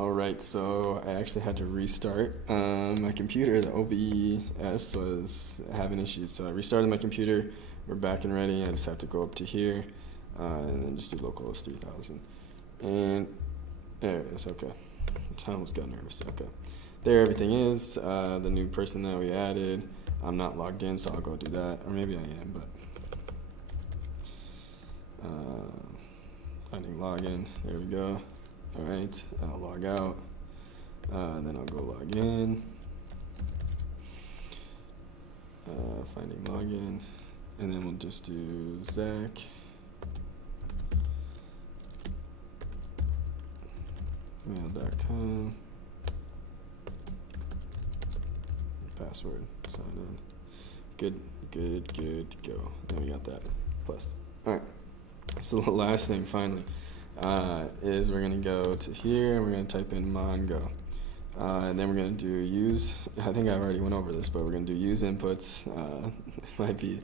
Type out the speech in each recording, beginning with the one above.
Alright, so I actually had to restart my computer. The OBS was having issues, so I restarted my computer. We're back and ready. I just have to go up to here and then just do localhost 3000. And there it is, okay. I almost got nervous, okay. There everything is, the new person that we added. I'm not logged in, so I'll go do that. Or maybe I am, but finding login, there we go. Alright, I'll log out, then I'll go log in, finding login, and then we'll just do Zach, mail.com, password, sign in, good to go, then we got that, plus. Alright, so the last thing finally. Is we're going to go to here and we're going to type in Mongo. And then we're going to do use, I think I already went over this, but we're going to do use inputs. It might be,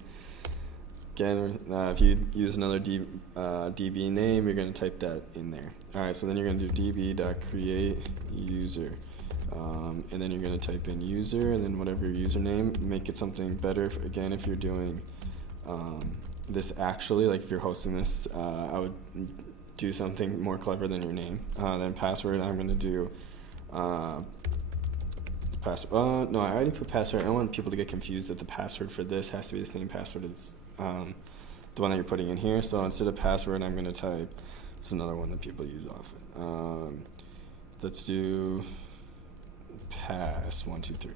again, if you use another DB name, you're going to type that in there. Alright, so then you're going to do db.create user. And then you're going to type in user and then whatever your username, make it something better. Again, if you're doing this actually, like if you're hosting this, I would do something more clever than your name. Then password, I'm going to do password. No, I already put password. I don't want people to get confused that the password for this has to be the same password as the one that you're putting in here. So instead of password, I'm going to type, it's another one that people use often. Let's do pass123.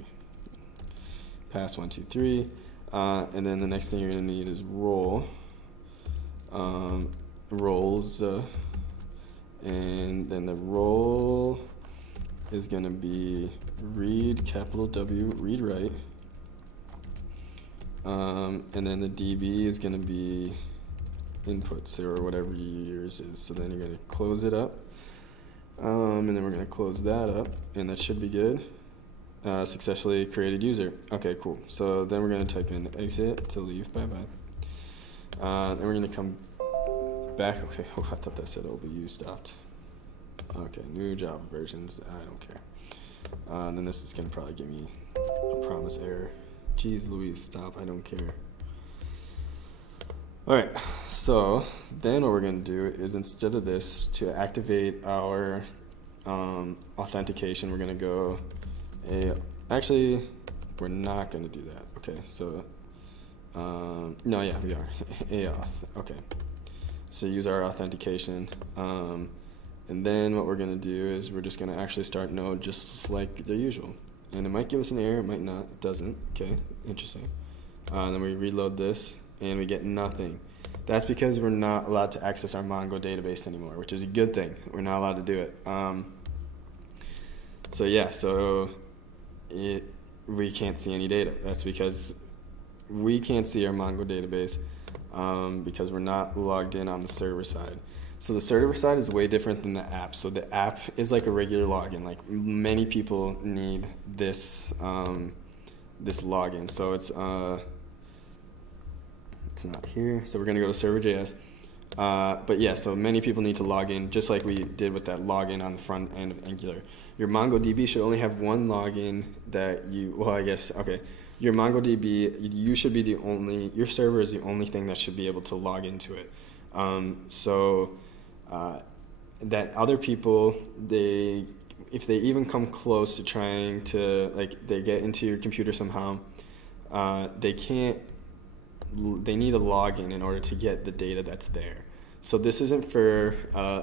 Pass123. And then the next thing you're going to need is role. Roles, and then the role is going to be read, capital W, read write, and then the DB is going to be inputs or whatever yours is. So then you're going to close it up, and then we're going to close that up, and that should be good. Successfully created user. Okay, cool. So then we're going to type in exit to leave, bye-bye. Then we're going to come back. Okay, oh, I thought that said OBU stopped. Okay, new Java versions. I don't care. Then this is going to probably give me a promise error. Jeez Louise, stop. I don't care. Alright, so then what we're going to do is instead of this, to activate our authentication, we're going to go actually, we're not going to do that. Okay, so, no, yeah, we are. auth. Okay. So use our authentication, and then what we're going to do is we're just going to actually start Node just like the usual. And it might give us an error, it might not, it doesn't. Okay, interesting. Then we reload this, and we get nothing. That's because we're not allowed to access our Mongo database anymore, which is a good thing. We're not allowed to do it. So yeah, so we can't see any data. That's because we can't see our Mongo database. Because we're not logged in on the server side. So the server side is way different than the app. So the app is like a regular login. Like many people need this this login. So it's not here. So we're gonna go to server.js. But yeah, so many people need to log in, just like we did with that login on the front end of Angular. Your MongoDB should only have one login that you, well, I guess, okay. Your MongoDB, you should be the only, your server is the only thing that should be able to log into it. That other people, if they even come close to trying to, like, they get into your computer somehow, they need a login in order to get the data that's there. So this isn't for,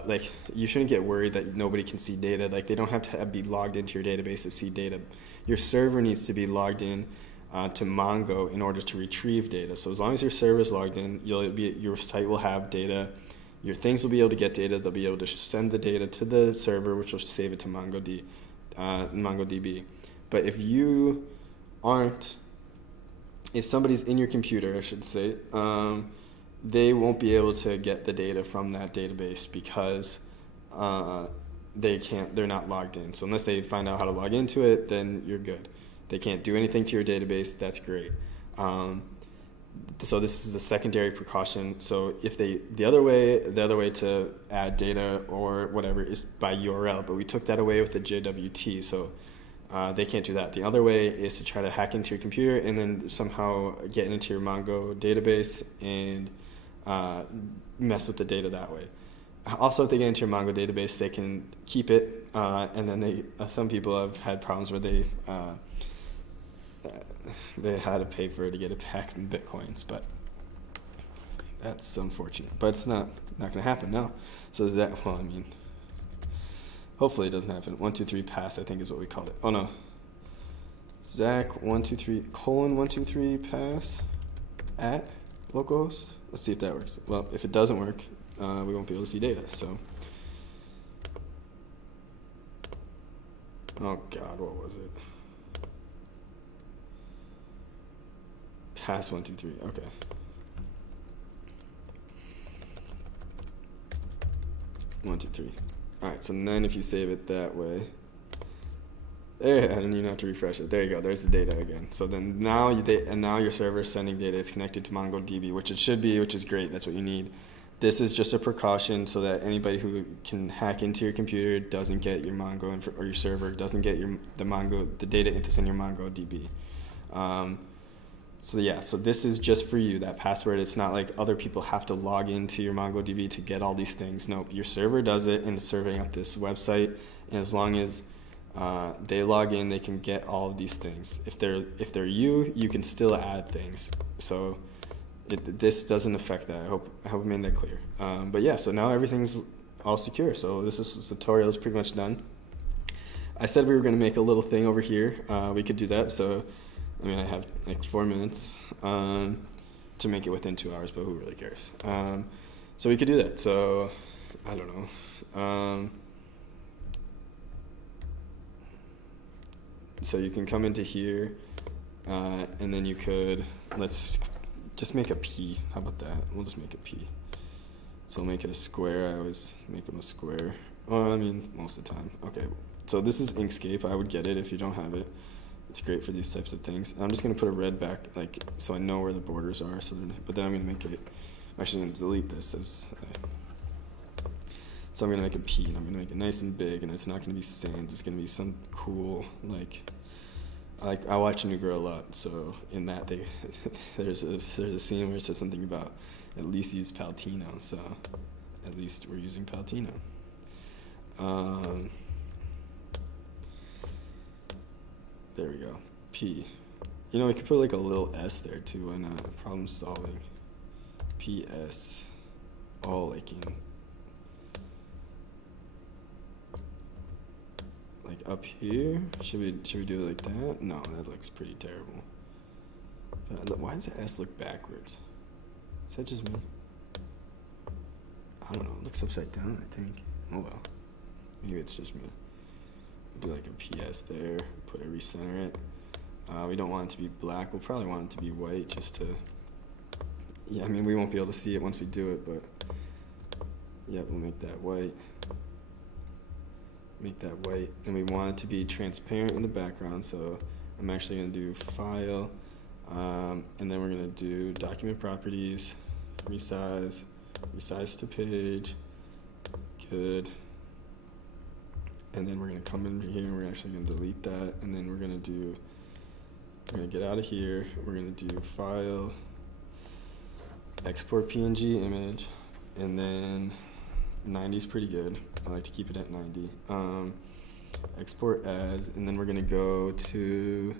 like, you shouldn't get worried that nobody can see data. Like, they don't have to be logged into your database to see data. Your server needs to be logged in to Mongo in order to retrieve data. So as long as your server is logged in, your site will have data. Your things will be able to get data. They'll be able to send the data to the server, which will save it to MongoDB. But if you aren't, if somebody's in your computer, I should say, they won't be able to get the data from that database because they're not logged in. So unless they find out how to log into it, then you're good. They can't do anything to your database. That's great. So this is a secondary precaution. So if the other way to add data or whatever is by URL, but we took that away with the JWT, so they can't do that. The other way is to try to hack into your computer and then somehow get into your Mongo database and mess with the data that way. Also, if they get into your Mongo database, they can keep it, and then some people have had problems where they had to pay for it to get it back in Bitcoins, but that's unfortunate. But it's not going to happen now. So is that, well, I mean, hopefully it doesn't happen. 123 pass, I think is what we called it. Oh no, Zach 123:123 pass at localhost. Let's see if that works. Well, if it doesn't work, we won't be able to see data. So, oh God, what was it? Pass 123. Okay. One, two, three. All right. So then, if you save it that way, there, and you don't have to refresh it. There you go. There's the data again. So then now now your server is sending data. It's connected to MongoDB, which it should be, which is great. That's what you need. This is just a precaution so that anybody who can hack into your computer doesn't get your Mongo or your server doesn't get the data that's in your MongoDB. So yeah, so this is just for you, that password. It's not like other people have to log into your MongoDB to get all these things. No, your server does it and it's serving up this website. And as long as they log in, they can get all of these things. If they're you can still add things. So this doesn't affect that. I hope I made that clear. But yeah, so now everything's all secure. So this tutorial is pretty much done. I said we were going to make a little thing over here. We could do that. So I mean, I have like 4 minutes to make it within 2 hours, but who really cares? So we could do that. So I don't know. So you can come into here, and then you could, let's just make a P. How about that? We'll just make a P. So I'll make it a square. I always make them a square. Oh, I mean, most of the time. Okay, so this is Inkscape. I would get it if you don't have it. It's great for these types of things. I'm just going to put a red back, like, so I know where the borders are. But then I'm going to make it, I'm actually going to delete this. So I'm going to make a P, and I'm going to make it nice and big, and it's not going to be sans. It's going to be some cool, like I watch New Girl a lot, so in that there's a scene where it says something about at least use Paltino, so at least we're using Paltino. There we go. P. You know, we could put like a little S there too. Why not? Problem solving. PS. All like up here. Should we do it like that? No, that looks pretty terrible. Why does the S look backwards? Is that just me? I don't know. It looks upside down, I think. Oh well. Maybe it's just me. Do like a PS there, recenter it. We don't want it to be black. We'll probably want it to be white just to, yeah, I mean, we won't be able to see it once we do it, but yeah, we'll make that white. And we want it to be transparent in the background, so I'm actually going to do file, and then we're going to do document properties, resize to page, good. And then we're going to come in here and we're actually going to delete that. And then we're going to get out of here. We're going to do file, export PNG image, and then 90 is pretty good. I like to keep it at 90. Export as, and then we're going to go to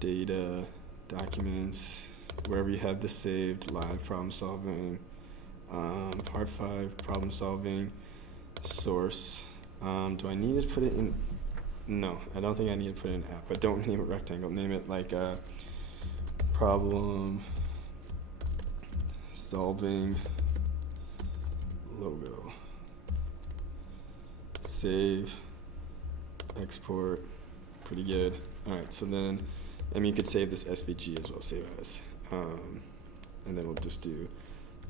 data, documents, wherever you have this saved, live problem solving, part 5, problem solving, source. Do I need to put it in? No, I don't think I need to put it in app, but don't name it rectangle. Name it like problem solving logo. Save, export, pretty good. All right, so then, I mean, you could save this SVG as well, save as. And then we'll just do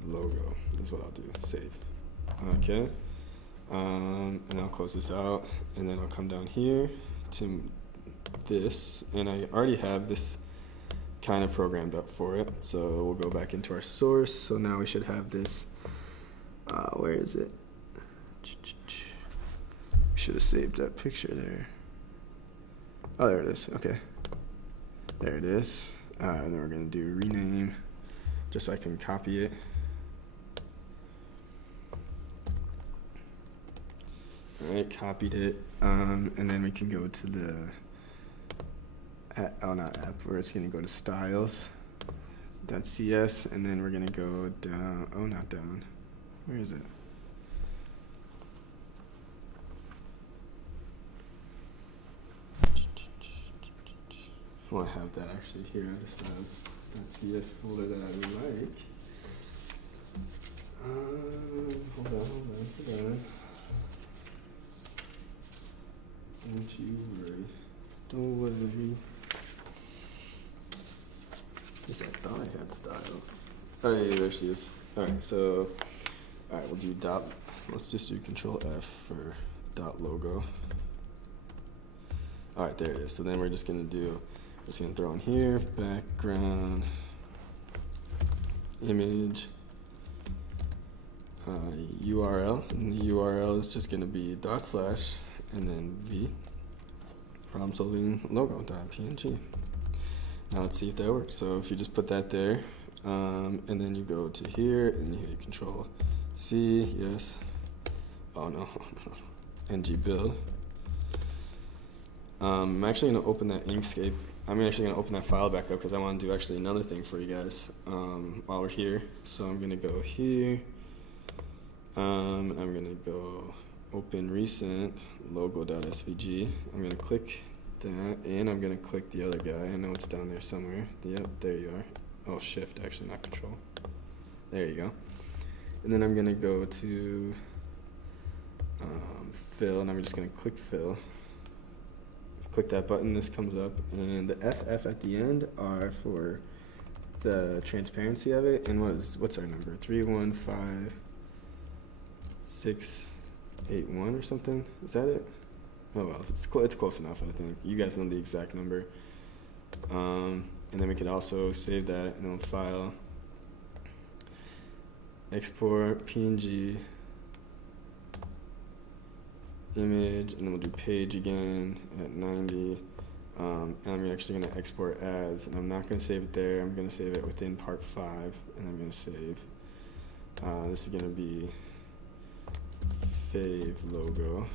logo, is what I'll do, save. Okay. And I'll close this out, and then I'll come down here to this, and I already have this kind of programmed up for it. So we'll go back into our source. So now we should have this. Where is it? We should have saved that picture there. Oh, there it is. Okay. There it is. And then we're going to do rename just so I can copy it. All right, copied it. And then we can go to the, not app, where it's going to go to styles.cs, and then we're going to go down, not down. Where is it? I want to have that actually here, the styles.cs folder that I like. Hold on. Don't you worry. Don't worry. Yes, I thought I had styles. Oh yeah, there she is. Alright, so we'll do dot. Let's just do Control F for dot logo. Alright, there it is. So then we're just gonna throw in here, background, image, URL, and the URL is just gonna be / and then v problem solving logo.png. Now let's see if that works. So if you just put that there, and then you go to here and you hit Control C, yes. Oh no, ng build. I'm actually gonna open that Inkscape. I'm actually gonna open that file back up because I want to do actually another thing for you guys while we're here. So I'm gonna go here. I'm gonna go open recent logo.svg. I'm gonna click that, and I'm gonna click the other guy. I know it's down there somewhere. Yep, there you are. Oh, shift actually, not control. There you go. And then I'm gonna go to fill, and I'm just gonna click fill. Click that button, this comes up, and the FF at the end are for the transparency of it. And what's our number? 315681 or something? Is that it? Oh well, it's close enough, I think. You guys know the exact number. And then we could also save that, and then file, export PNG, image, and then we'll do page again at 90. And I'm actually going to export as, and I'm not going to save it there. I'm going to save it within part 5, and I'm going to save. This is going to be fave logo,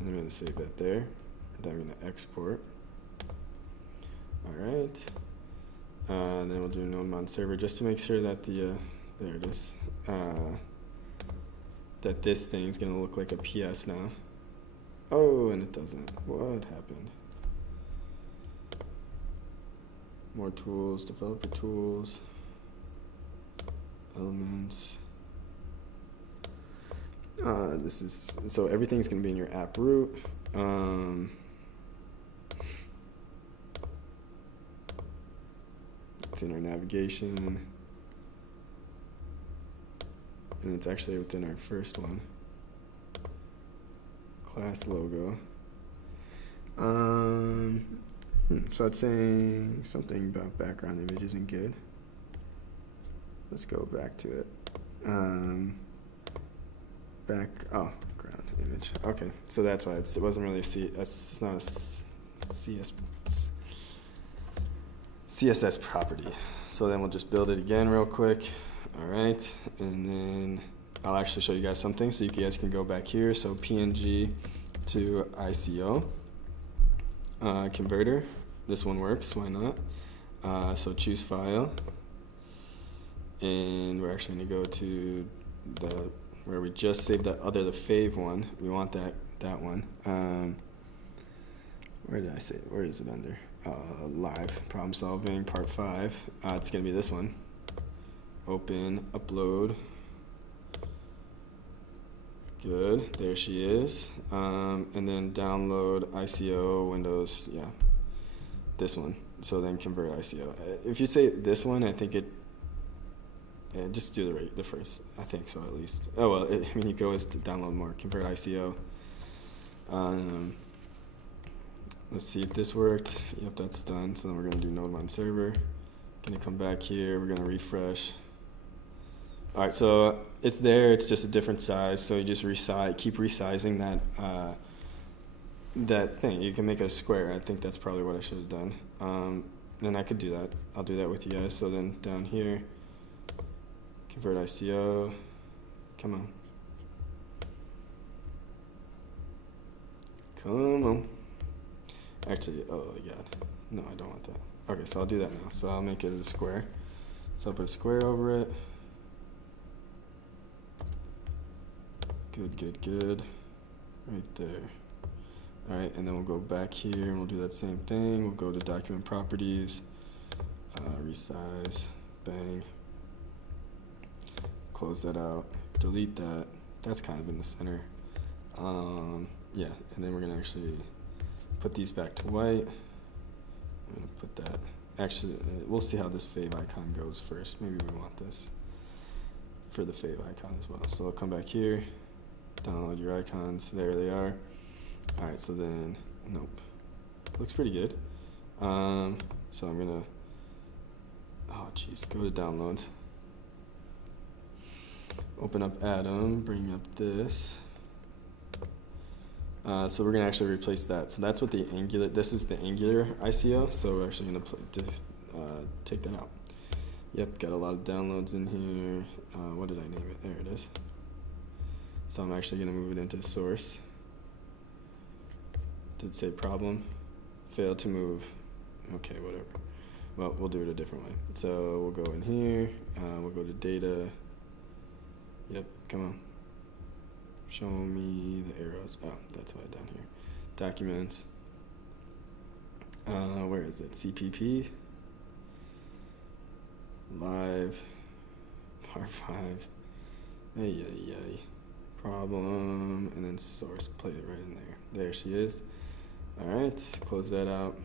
and I'm going to save that there. And then I'm going to export. All right. And then we'll do node server just to make sure that there it is. That this thing is going to look like a PS now. Oh, and it doesn't. What happened? More tools, developer tools, elements. So everything's going to be in your app root. It's in our navigation. And it's actually within our first one. Class logo. So it's saying something about background image isn't good. Let's go back to it. Ground image. Okay, so that's why it wasn't really it's not a CSS property. So then we'll just build it again real quick. All right, and then I'll actually show you guys something so you guys can go back here. So PNG to ICO converter. This one works, why not? So choose file, and we're actually going to go to where we just saved the fave one. We want that one. Where did I say it? Where is it under? Live problem solving part 5. It's going to be this one. Open, upload. Good, there she is. And then download ICO Windows, yeah, this one. So then convert ICO. If you say this one, I think just do the first. I think so, at least. Oh well, I mean, you could always download more. Convert ICO. Let's see if this worked. Yep, that's done. So then we're gonna do node server. Gonna come back here, we're gonna refresh. All right, so it's there, it's just a different size, so you just keep resizing that that thing. You can make it a square. I think that's probably what I should have done. And I could do that. I'll do that with you guys. So then down here, convert ICO, come on. Come on. Actually, oh god, no, I don't want that. Okay, so I'll do that now. So I'll make it a square. So I'll put a square over it. Good, good, good. Right there. All right, and then we'll go back here and we'll do that same thing. We'll go to document properties, resize, bang. Close that out, delete that. That's kind of in the center. Yeah, and then we're gonna actually put these back to white. I'm gonna put that, actually, we'll see how this fave icon goes first. Maybe we want this for the fave icon as well. So I'll come back here, download your icons, there they are. All right, so then, nope, looks pretty good. So I'm gonna, oh geez, go to downloads. Open up Atom, bring up this. So we're gonna actually replace that. So that's what the Angular, this is the Angular ICO, so we're actually gonna take that out. Yep, got a lot of downloads in here. What did I name it? There it is. So I'm actually gonna move it into source. Did say problem, failed to move. Okay, whatever. Well, we'll do it a different way. So we'll go in here, we'll go to data. Yep, come on. Show me the arrows. Oh, that's why down here. Documents. Where is it? CPP. Live. Par 5. Ay. Problem. And then source. Play it right in there. There she is. Alright, close that out.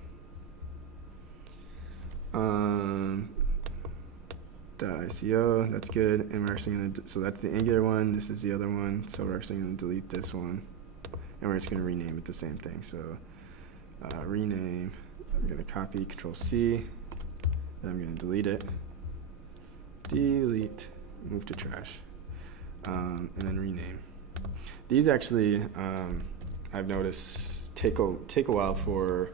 .ico, that's good, and we're actually going to, so that's the Angular one, this is the other one, so we're actually going to delete this one, and we're just going to rename it the same thing. So rename, I'm going to copy, Control-C, then I'm going to delete it, delete, move to trash, and then rename. These actually, I've noticed, take a while for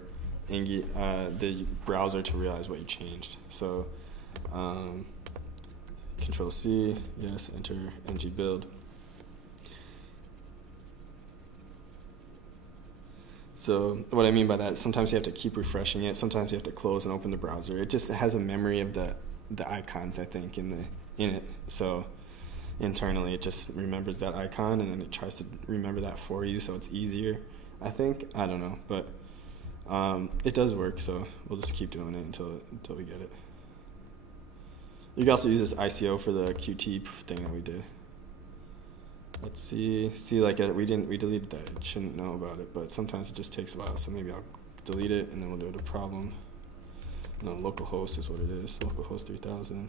the browser to realize what you changed. So Control-C, yes, enter ng build. So what I mean by that, sometimes you have to keep refreshing it, sometimes you have to close and open the browser. It just has a memory of the icons, I think, in it. So internally it just remembers that icon and then it tries to remember that for you, so it's easier, I think. I don't know, but it does work, so we'll just keep doing it until we get it. You can also use this ICO for the Qt thing that we did. Let's see, like we deleted that. It shouldn't know about it, but sometimes it just takes a while. So maybe I'll delete it and then we'll do it a problem. No, localhost is what it is. Localhost 3000.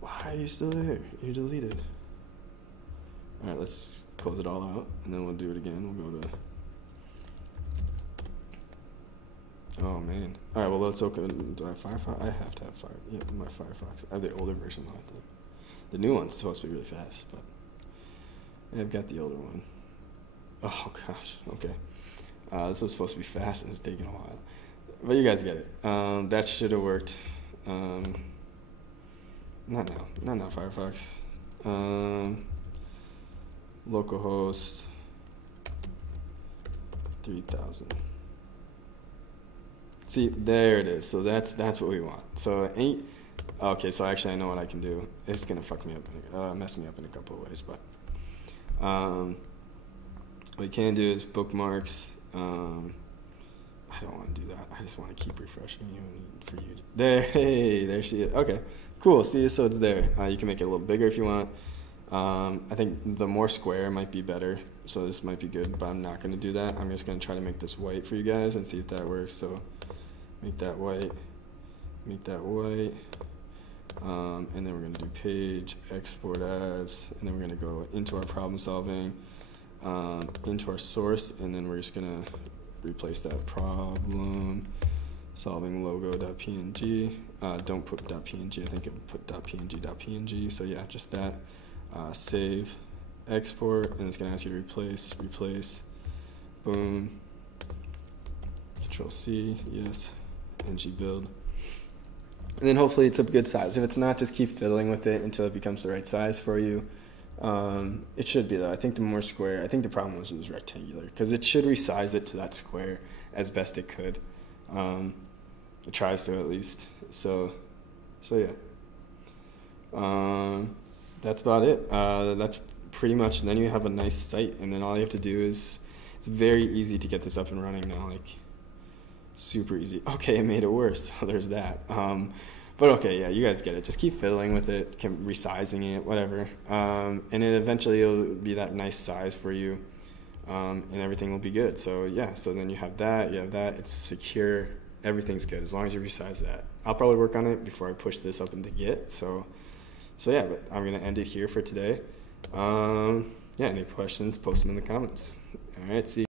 Why are you still there? You deleted. All right, let's close it all out and then we'll do it again. We'll go to. Oh man. All right, well let's open, do I have Firefox? I have to have Firefox. Yeah, my Firefox. I have the older version of it. The new one's supposed to be really fast, but I've got the older one. Oh gosh, okay. This is supposed to be fast and it's taking a while. But you guys get it. That should have worked. Not now, Firefox. Localhost 3000. See, there it is. So that's what we want. So okay. So actually, I know what I can do. It's gonna fuck me up, mess me up in a couple of ways. But what you can do is bookmarks. I don't want to do that. I just want to keep refreshing you and for you. There she is. Okay, cool. See, so it's there. You can make it a little bigger if you want. I think the more square might be better. So this might be good, but I'm not going to do that. I'm just going to try to make this white for you guys and see if that works. So make that white, and then we're going to do page, export as, and then we're going to go into our problem solving, into our source, and then we're just going to replace that problem, solving logo.png. Don't put .png. I think it would put .png. So yeah, just that. Save, export, and it's gonna ask you to replace. Boom. Control C, yes. ng build. And then hopefully it's a good size. If it's not, just keep fiddling with it until it becomes the right size for you. It should be though. I think the more square, I think the problem was it was rectangular, because it should resize it to that square as best it could. It tries to at least. So yeah. That's about it. That's pretty much. Then you have a nice site, and then all you have to do is, it's very easy to get this up and running now. Like, super easy. Okay, it made it worse. So there's that. But okay, yeah, you guys get it. Just keep fiddling with it, resizing it, whatever. And then eventually it'll be that nice size for you, and everything will be good. So yeah, so then you have that, it's secure, everything's good as long as you resize that. I'll probably work on it before I push this up into Git. So yeah, but I'm gonna end it here for today. Yeah, any questions, post them in the comments. All right, see you.